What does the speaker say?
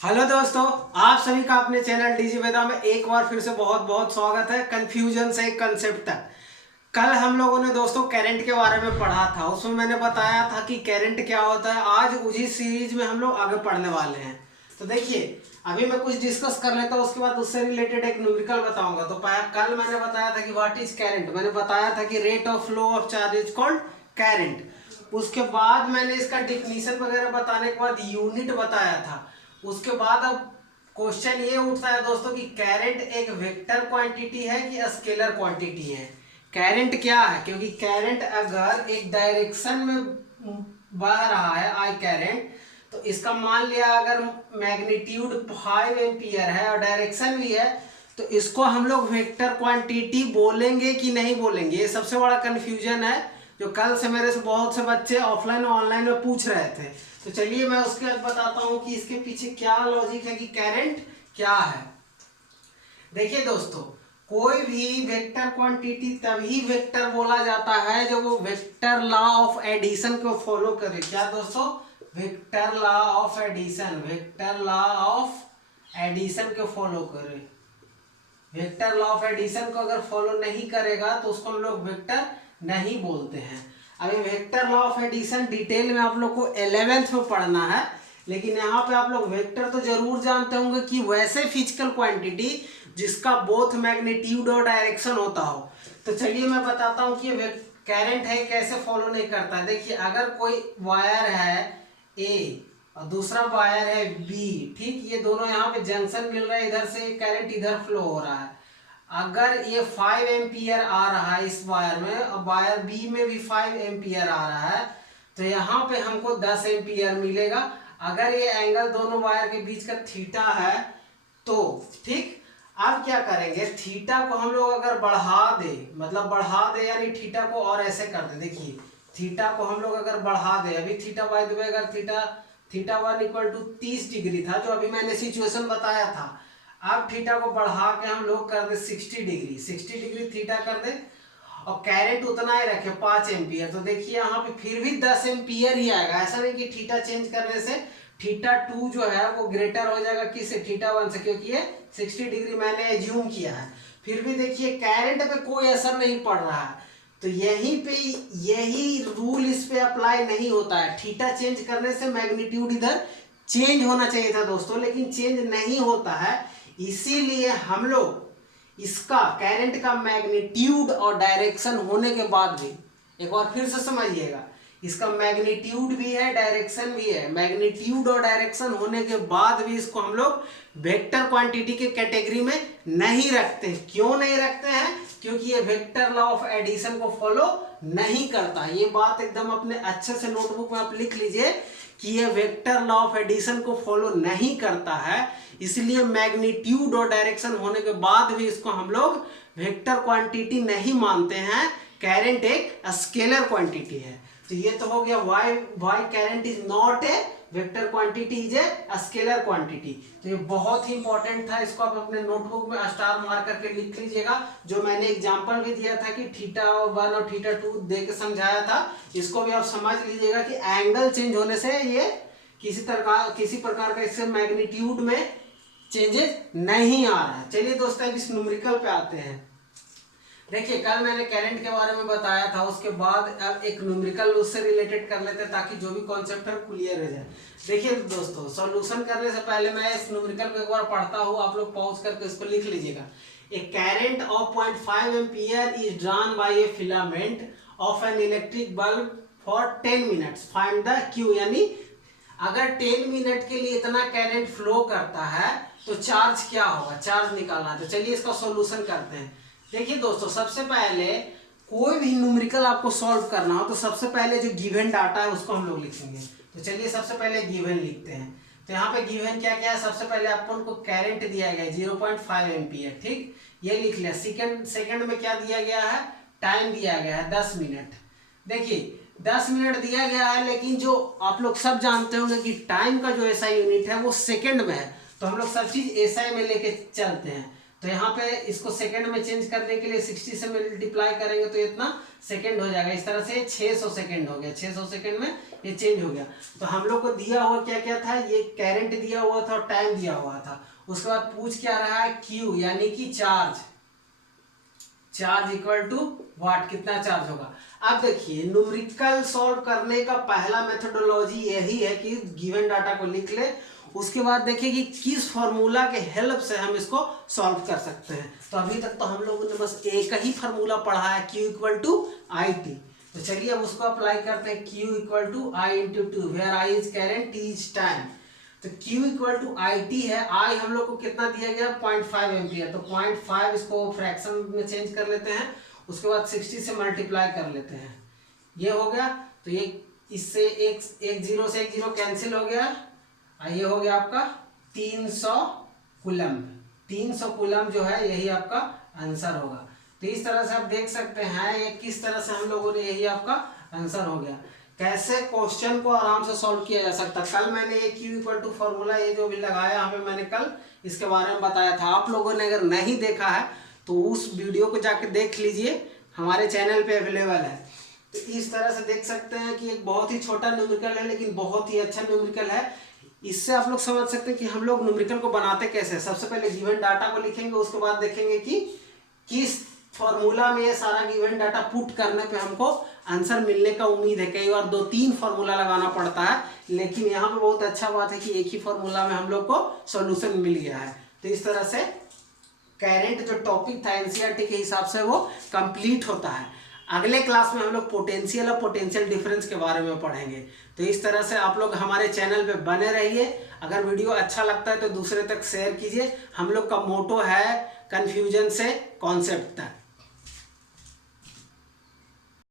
Hello दोस्तों, आप सभी का अपने चैनल डीजी वेदा में एक बार फिर से बहुत बहुत स्वागत है। कंफ्यूजन से कंसेप्ट तक। कल हम लोगों ने दोस्तों करंट के बारे में पढ़ा था। उसमें मैंने बताया था कि करंट क्या होता है। आज उसी सीरीज में हम लोग आगे पढ़ने वाले हैं। तो देखिए, अभी मैं कुछ डिस्कस कर लेता हूँ, उसके बाद उससे रिलेटेड एक न्यूमेरिकल बताऊंगा। तो कल मैंने बताया था कि व्हाट इज करंट। मैंने बताया था कि rate of flow of charge is called current. उसके बाद मैंने इसका डिफिनीशन वगैरह बताने के बाद यूनिट बताया था। उसके बाद अब क्वेश्चन ये उठता है दोस्तों कि करंट एक वेक्टर क्वांटिटी है कि स्केलर क्वांटिटी है। करंट क्या है, क्योंकि करंट अगर एक डायरेक्शन में बह रहा है आई करंट, तो इसका मान लिया अगर मैग्नीट्यूड 5 एम्पियर है और डायरेक्शन भी है, तो इसको हम लोग वेक्टर क्वांटिटी बोलेंगे कि नहीं बोलेंगे। ये सबसे बड़ा कंफ्यूजन है जो कल से मेरे से बहुत से बच्चे ऑफलाइन और ऑनलाइन में पूछ रहे थे। तो चलिए मैं उसके बाद बताता हूँ कि इसके पीछे क्या लॉजिक है कि करंट क्या है। देखिए दोस्तों, कोई भी वेक्टर क्वांटिटी तभी वेक्टर बोला जाता है जब वो वेक्टर लॉ ऑफ एडिशन को फॉलो करे। क्या दोस्तों? Vector law of addition, vector law of addition को फॉलो करे। वेक्टर लॉ ऑफ एडिशन को अगर फॉलो नहीं करेगा तो उसको हम लोग वेक्टर नहीं बोलते हैं। अभी vector law of addition detail में आप लोग को 11th में पढ़ना है, लेकिन यहाँ पे आप लोग वेक्टर तो जरूर जानते होंगे कि वैसे फिजिकल क्वांटिटी जिसका बोथ मैग्नीट्यूड और डायरेक्शन होता हो। तो चलिए मैं बताता हूँ कि करंट है कैसे फॉलो नहीं करता है। देखिए, अगर कोई वायर है ए और दूसरा वायर है बी, ठीक, ये दोनों यहाँ पे जंक्शन मिल रहा है, इधर से करंट इधर फ्लो हो रहा है। अगर ये 5 एम्पियर आ रहा है इस वायर में और वायर बी में भी 5 एम्पियर आ रहा है, तो यहाँ पे हमको 10 एम्पियर मिलेगा। अगर ये एंगल दोनों वायर के बीच का थीटा है तो ठीक। अब क्या करेंगे, थीटा को हम लोग अगर बढ़ा दे, मतलब बढ़ा दे यानी थीटा को और ऐसे कर दे। देखिए, थीटा को हम लोग अगर बढ़ा दे, अभी थीटा बाय द वे अगर थीटा 1 इक्वल टू 30 डिग्री था जो अभी मैंने सिचुएशन बताया था। अब थीटा को बढ़ा के हम लोग कर दे 60 डिग्री, 60 डिग्री थीटा कर दे और कैरेट उतना ही रखे 5 एम्पियर। तो देखिए यहाँ पे फिर भी 10 एम्पियर ही आएगा। ऐसा नहीं कि थीटा चेंज करने से थीटा 2 जो है वो ग्रेटर हो जाएगा किससे, थीटा 1 से, क्योंकि ये 60 डिग्री मैंने एज्यूम किया है। फिर भी देखिए कैरेट पे कोई असर नहीं पड़ रहा है। तो यहीं पे यही रूल इस पे अप्लाई नहीं होता है। थीटा चेंज करने से मैग्नीट्यूड इधर चेंज होना चाहिए था दोस्तों, लेकिन चेंज नहीं होता है। इसीलिए हम लोग इसका करंट का मैग्नीट्यूड और डायरेक्शन होने के बाद भी, एक बार फिर से समझिएगा, इसका मैग्नीट्यूड भी है डायरेक्शन भी है। मैग्नीट्यूड और डायरेक्शन होने के बाद भी इसको हम लोग वेक्टर क्वांटिटी के कैटेगरी में नहीं रखते। क्यों नहीं रखते हैं? क्योंकि ये वेक्टर लॉ ऑफ एडिशन को फॉलो नहीं करता। ये बात एकदम अपने अच्छे से नोटबुक में आप लिख लीजिए कि ये वेक्टर लॉ ऑफ एडिशन को फॉलो नहीं करता है। इसलिए मैग्नीट्यूड और डायरेक्शन होने के बाद भी इसको हम लोग वेक्टर क्वांटिटी नहीं मानते हैं। करंट एक स्केलर क्वांटिटी है। तो ये तो हो गया why current is not a vector quantity, is a scalar quantity. तो ये बहुत ही इंपॉर्टेंट था, इसको आप अपने नोटबुक में स्टार मार करके लिख लीजिएगा। जो मैंने एग्जांपल भी दिया था कि थीटा 1 और थीटा 2 दे के समझाया था, इसको भी आप समझ लीजिएगा कि एंगल चेंज होने से ये किसी प्रकार का इससे मैग्नीट्यूड में चेंजेस नहीं आ रहा है। चलिए दोस्तों, अब इस न्यूमेरिकल पे आते हैं। देखिए, कल मैंने करंट के बारे में बताया था, उसके बाद अब एक न्यूमेरिकल उससे रिलेटेड कर लेते हैं ताकि जो भी कॉन्सेप्ट है क्लियर हो जाए। देखिए दोस्तों, सॉल्यूशन करने से पहले मैं इस न्यूमेरिकल को एक बार पढ़ता हूँ, आप लोग पॉज करके इसको लिख लीजिएगा। A current of 0.5 ampere is drawn by a filament of an electric bulb for 10 minutes, find the Q. यानी अगर 10 मिनट के लिए इतना करंट फ्लो करता है तो चार्ज क्या होगा, चार्ज निकालना है। तो चलिए इसका सॉल्यूशन करते हैं। देखिए दोस्तों, सबसे पहले कोई भी न्यूमेरिकल आपको सॉल्व करना हो तो सबसे पहले जो गिवन डाटा है उसको हम लोग लिखेंगे। तो चलिए सबसे पहले गिवन लिखते हैं। तो यहाँ पे गिवन क्या क्या है, सबसे पहले अपन को करंट दिया गया है 0.5 एम्पियर, ठीक, ये लिख लिया। सेकंड में क्या दिया गया है, टाइम दिया गया है 10 मिनट। देखिए 10 मिनट दिया गया है, लेकिन जो आप लोग सब जानते होंगे कि टाइम का जो एसआई यूनिट है वो सेकंड में है, तो हम लोग सब चीज एसआई में लेके चलते हैं। तो यहाँ पे इसको सेकंड में चेंज करने के लिए 60 से मल्टीप्लाई करेंगे तो इतना सेकेंड हो जाएगा। इस तरह से 600 सेकेंड हो गया, 600 सेकेंड में ये चेंज हो गया। तो हम लोग को दिया हुआ क्या क्या था, ये करंट दिया हुआ था और टाइम दिया हुआ था। उसके बाद पूछ क्या रहा है, क्यू यानी कि चार्ज, चार्ज इक्वल टू वाट, कितना चार्ज होगा। अब देखिए न्यूमेरिकल सॉल्व करने का पहला मेथोडोलॉजी यही है कि गिवन डाटा को लिख ले, उसके बाद देखिए कि किस फॉर्मूला के हेल्प से हम इसको सॉल्व कर सकते हैं। तो अभी तक तो हम लोगों ने बस एक ही फार्मूला पढ़ा है, Q equal to I T. तो चलिए अब उसको अप्लाई करते हैं, Q equal to I into two, where I is current, T is time. तो Q equal to I T है, आई हम लोग को कितना दिया गया 0.5 एम्पियर, तो 0.5 इसको फ्रैक्शन में चेंज कर लेते हैं, उसके बाद 60 से मल्टीप्लाई कर लेते हैं, ये हो गया। तो ये इससे एक जीरो से एक जीरो कैंसिल हो गया, ये हो गया आपका 300 कूलम। 300 कूलम जो है यही आपका आंसर होगा। तो इस तरह से आप देख सकते हैं ये किस तरह से हम लोगों ने, यही आपका आंसर हो गया। कैसे क्वेश्चन को आराम से सॉल्व किया जा सकता है। कल मैंने ये Q इक्वल टू फॉर्मूला ये जो भी लगाया यहाँ पे, मैंने कल इसके बारे में बताया था। आप लोगों ने अगर नहीं देखा है तो उस वीडियो को जाके देख लीजिए, हमारे चैनल पे अवेलेबल है। तो इस तरह से देख सकते हैं कि एक बहुत ही छोटा न्यूमेरिकल है लेकिन बहुत ही अच्छा न्यूमेरिकल है। इससे आप लोग समझ सकते हैं कि हम लोग न्यूमेरिकल को बनाते कैसे। सबसे पहले गिवन डाटा को लिखेंगे, उसके बाद देखेंगे कि किस फॉर्मूला में ये सारा गिवन डाटा पुट करने पे हमको आंसर मिलने का उम्मीद है। कई बार 2-3 फार्मूला लगाना पड़ता है, लेकिन यहाँ पे बहुत अच्छा बात है कि एक ही फार्मूला में हम लोग को सॉल्यूशन मिल गया है। तो इस तरह से करंट जो टॉपिक था एनसीईआरटी के हिसाब से वो कंप्लीट होता है। अगले क्लास में हम लोग पोटेंशियल और पोटेंशियल डिफरेंस के बारे में पढ़ेंगे। तो इस तरह से आप लोग हमारे चैनल पे बने रहिए। अगर वीडियो अच्छा लगता है तो दूसरे तक शेयर कीजिए। हम लोग का मोटो है कन्फ्यूजन से कॉन्सेप्ट तक।